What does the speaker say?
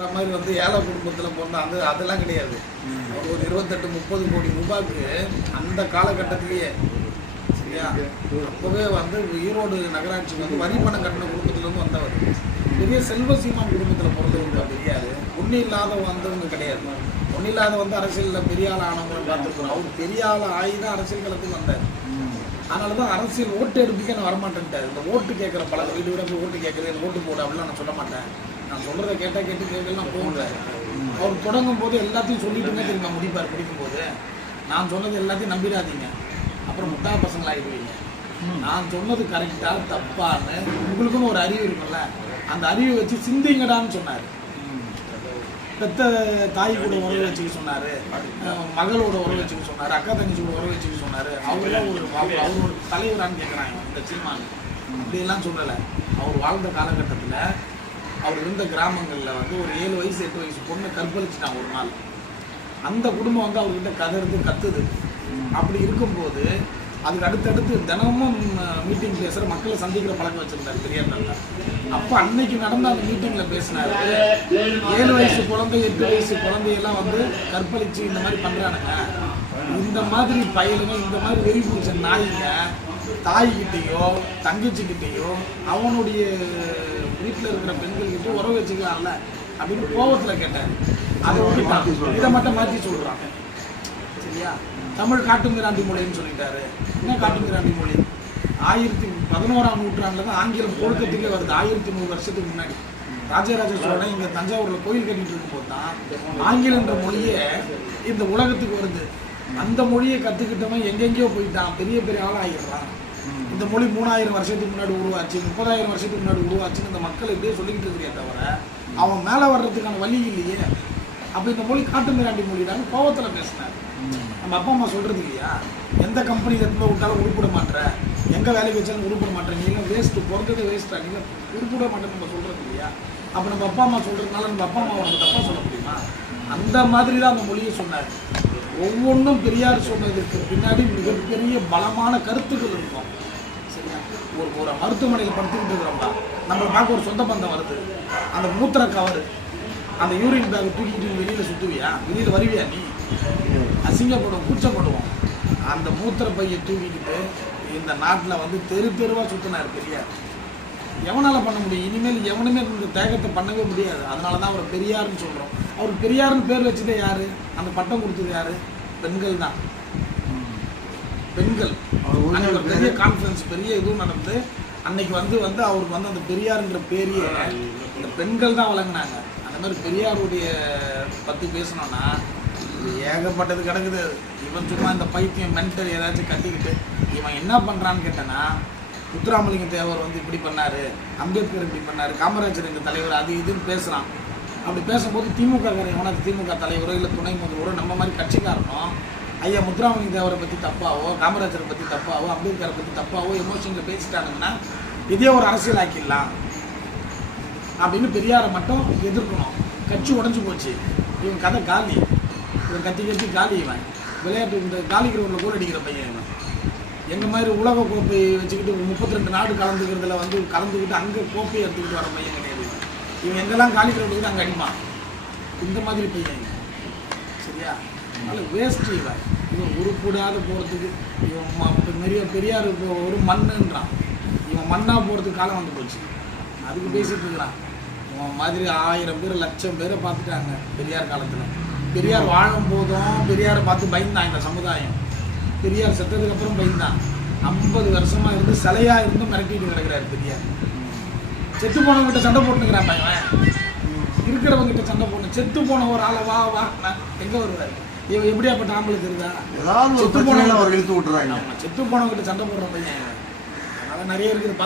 மாதிரி வந்து ஏழை குடும்பத்தில் பிறந்த அதெல்லாம் கிடையாது. ஒரு 28-30 கோடி ரூபாய்க்கு அந்த காலகட்டத்திலேயே சரியா அப்போவே வந்து ஈரோடு நகராட்சிக்கு வந்து வரி பணம் கட்டின குடும்பத்திலேருந்து வந்தவர். பெரிய செல்வ சீமான் குடும்பத்தில் பிறந்தவங்க பெரியார். ஒன்றும் இல்லாத வந்தவங்க கிடையாது. ஒன்றும் இல்லாத வந்து அரசியலில் பெரிய ஆள் ஆனவங்களை பார்த்துருக்கோம். அவர் பெரிய ஆள் ஆகி தான் அரசியல் களத்துக்கு வந்தார். அதனால தான் அரசியல் ஓட்டு எடுப்பிக்க நான் வரமாட்டேன்ட்டார். இந்த ஓட்டு கேட்குற பழக்கம் வீடு விட போய் ஓட்டு கேட்குறது ஓட்டு போட அப்படிலாம் நான் சொல்ல மாட்டேன். நான் சொல்கிறத கேட்டால் கேட்டு கேட்கலாம் போகிறார். அவர் தொடங்கும் போது எல்லாத்தையும் சொல்லிட்டுமே திரும்ப முடிப்பார். பிடிக்கும்போது நான் சொன்னது எல்லாத்தையும் நம்பிடாதீங்க, அப்புறம் முட்டா பசங்களாகிடுவீங்க. நான் சொன்னது கரெக்டாக தப்பான்னு உங்களுக்குன்னு ஒரு அறிவு இருக்குல்ல, அந்த அறிவை வச்சு சிந்திங்கடான்னு சொன்னார். பெத்த தாய் கூட உறவு வச்சுக்க சொன்னார், மகளோட உறவு வச்சுக்க சொன்னார், அக்கா தங்கச்சியோட உறவு வச்சுக்க சொன்னார். அவரெல்லாம் அவர் ஒரு தலைவரான்னு கேட்குறாங்க இந்த சீமான். அப்படியெல்லாம் சொல்லலை. அவர் வாழ்ந்த காலகட்டத்தில் அவர் இருந்த கிராமங்களில் வந்து ஒரு 7 வயசு 8 வயசு பொண்ணை கற்பழிச்சிட்டாங்க ஒரு நாள். அந்த குடும்பம் வந்து அவர்கிட்ட கத்துது. அப்படி இருக்கும்போது அதுக்கு அடுத்தடுத்து தினமும் மீட்டிங் பேசுகிற மக்களை சந்திக்கிற பழக்கம் வச்சுருந்தார் பெரியார் நல்லா. அப்போ அன்னைக்கு நடந்த அந்த மீட்டிங்கில் பேசினார், 7 வயசு குழந்தை 8 வயசு குழந்தையெல்லாம் வந்து கற்பழித்து இந்த மாதிரி பண்ணுறானுங்க. இந்த மாதிரி பயலுங்க, இந்த மாதிரி வெறி பிடிச்ச நாய்ங்க தாய்கிட்டேயோ தங்கச்சிக்கிட்டேயோ அவனுடைய வீட்டில் இருக்கிற பெண்கள்கிட்ட உறவு வச்சுக்கலாம்ல அப்படின்னு கோபத்தில் கேட்டார். அதை விட்டுட்டான். இதை மட்டும் மாற்றி சொல்கிறான். சரியா? தமிழ் காட்டுமிராண்டி மொழின்னு சொல்லிட்டாரு. என்ன காட்டுமிராண்டி மொழி? 11ஆம் நூற்றாண்டில் தான் ஆங்கிலம் புழக்கத்துக்கே வருது. 1100 வருஷத்துக்கு முன்னாடி ராஜராஜ சோழன் இங்கே தஞ்சாவூரில் கோயில் கட்டிட்டு இருக்கும்போது தான் ஆங்கிலன்ற மொழியே இந்த உலகத்துக்கு வருது. அந்த மொழியை கற்றுக்கிட்டவன் எங்கெங்கேயோ போயிட்டான், பெரிய பெரிய ஆளாக ஆகிடுறான். இந்த மொழி 3000 வருஷத்துக்கு முன்னாடி உருவாச்சு, 30,000 வருஷத்துக்கு முன்னாடி உருவாச்சுன்னு இந்த மக்கள் இப்படியே சொல்லிக்கிட்டு இருக்கிறே தவிர அவன் மேலே வர்றதுக்கான வழி இல்லையே. அப்போ இந்த மொழி காட்டுமிராண்டி மொழிடான்னு கோபத்தில் பேசினார். நம்ம அப்பா அம்மா சொல்கிறது இல்லையா, எந்த கம்பெனியில் இருந்து விட்டாலும் உருப்பிட மாட்டேற, எங்கே வேலைக்கு வச்சாலும் உருப்பிட மாட்டேன், நீங்களும் வேஸ்ட்டு, பிறந்ததே வேஸ்ட்டாக, நீங்கள் உருப்பிட மாட்டேன்னு நம்ம சொல்கிறது இல்லையா. அப்போ நம்ம அப்பா அம்மா சொல்கிறதுனால நம்ம அப்பா அம்மாவை நம்ம தப்பாக சொல்ல முடியுமா? அந்த மாதிரி தான் அந்த மொழியை சொன்னார். ஒவ்வொன்றும் பெரியார் சொன்னதுக்கு பின்னாடி மிகப்பெரிய பலமான கருத்துக்கள் இருக்கும். சரியா? ஒரு மருத்துவமனையில் படுத்துக்கிட்டு இருக்கிறோம்னா நம்மளை பார்க்க ஒரு சொந்த பந்தம் வருது, அந்த மூத்திர கவர் அந்த யூரின் பேக் தூக்கிட்டு வெளியில் சுற்றுவியா? வெளியில் வருவியா? நீ அசிங்கப்படுவோம், கூச்சப்படுவோம். அந்த மூத்திர பையை தூக்கிக்கிட்டு இந்த நாட்டில் வந்து தெருவாக சுற்றினார் பெரியார். எவனால் பண்ண முடியும்? இனிமேல் எவனுமே இந்த தேகத்தை பண்ணவே முடியாது. அதனால தான் அவரை பெரியார்னு சொல்கிறோம். அவர் பெரியார்னு பேர் வச்சதே யார்? அந்த பட்டம் கொடுத்தது யார்? பெண்கள் தான். பெண்கள் அன்றைக்கி ஒரு பெரிய கான்ஃபரன்ஸ், பெரிய இதுவும் நடந்து அன்னைக்கு வந்து அவருக்கு வந்து அந்த பெரியாருன்ற பேரையே இந்த பெண்கள் தான் வழங்கினாங்க. அந்த மாதிரி பெரியாருடைய பற்றி பேசணும்னா ஏகப்பட்டது கிடக்குது. இவன் சும்மா இந்த பைத்தியம் மென்டல் ஏதாச்சும் கட்டிக்கிட்டு இவன் என்ன பண்ணுறான்னு கேட்டேன்னா, முத்துராமலிங்க தேவர் வந்து இப்படி பண்ணார், அம்பேத்கர் இப்படி பண்ணார், காமராஜர் இந்த தலைவர் அது இதுன்னு பேசுகிறான். அப்படி பேசும்போது திமுககாரன் எவனாவது திமுக தலைவரோ இல்லை துணை முதல்வரோ நம்ம மாதிரி கட்சிக்காரனும் ஐயா முத்துராமலிங்க தேவரை பற்றி தப்பாவோ, காமராஜரை பற்றி தப்பாவோ, அம்பேத்கரை பற்றி தப்பாவோ எமோஷனில் பேசிட்டானுங்கன்னா இதே ஒரு அரசியல் ஆக்கிடலாம் அப்படின்னு பெரியாரை மட்டும் எதிர்க்கணும். கட்சி உடஞ்சி போச்சு, இவன் கதை காலி, இவன் கத்தி காலி, இவன் விளையாட்டு இந்த காலி கிரவுண்டில் கோல் அடிக்கிற பையன் இவன். எங்கள் மாதிரி உலக கோப்பை வச்சுக்கிட்டு 32 நாடு கலந்துக்கிறதுல வந்து கலந்துக்கிட்டு அங்கே கோப்பையை எடுத்துக்கிட்டு வர பையன் கிடையாது. இவன் எங்கெல்லாம் காலி கிரவுண்டுக்கு அங்கே அடிப்பான். இந்த மாதிரி பையன். சரியா? அதனால் வேஸ்ட்டு இவன். இவன் உருப்படாத போகிறதுக்கு இவன் பெரியார் ஒரு மண்ணுன்றான். இவன் மண்ணாக போகிறதுக்கு காலம் வந்து போச்சு. அதுக்கு பேசிகிட்டு இருக்கிறான். இவன் மாதிரி 1000 பேர் 1,00,000 பேரை பார்த்துட்டாங்க பெரியார் காலத்தில். பெரியார் வாழும் போதும் பெரியாரை பார்த்து பயந்தான் இந்த சமுதாயம். பெரியார் செத்ததுக்கப்புறம் பயந்தான். 50 வருஷமாக இருந்து சிலையாக இருந்தும் மிரட்டிட்டு கிடக்கிறார் பெரியார். செத்து போனவங்கிட்ட சண்டை போட்டுக்கிறான் பையன். இருக்கிறவங்கிட்ட சண்டை போடணும். செத்து போன ஒரு ஆளை வா எங்கே வருவார்? இவன் எப்படியாப்பட்ட ஆம்பளுக்கு இருந்தா? செத்து போனவங்க இழுத்து விட்டுறாங்க. செத்து போனவங்கிட்ட சண்டை போடுற பையன். அதனால நிறைய இருக்குது.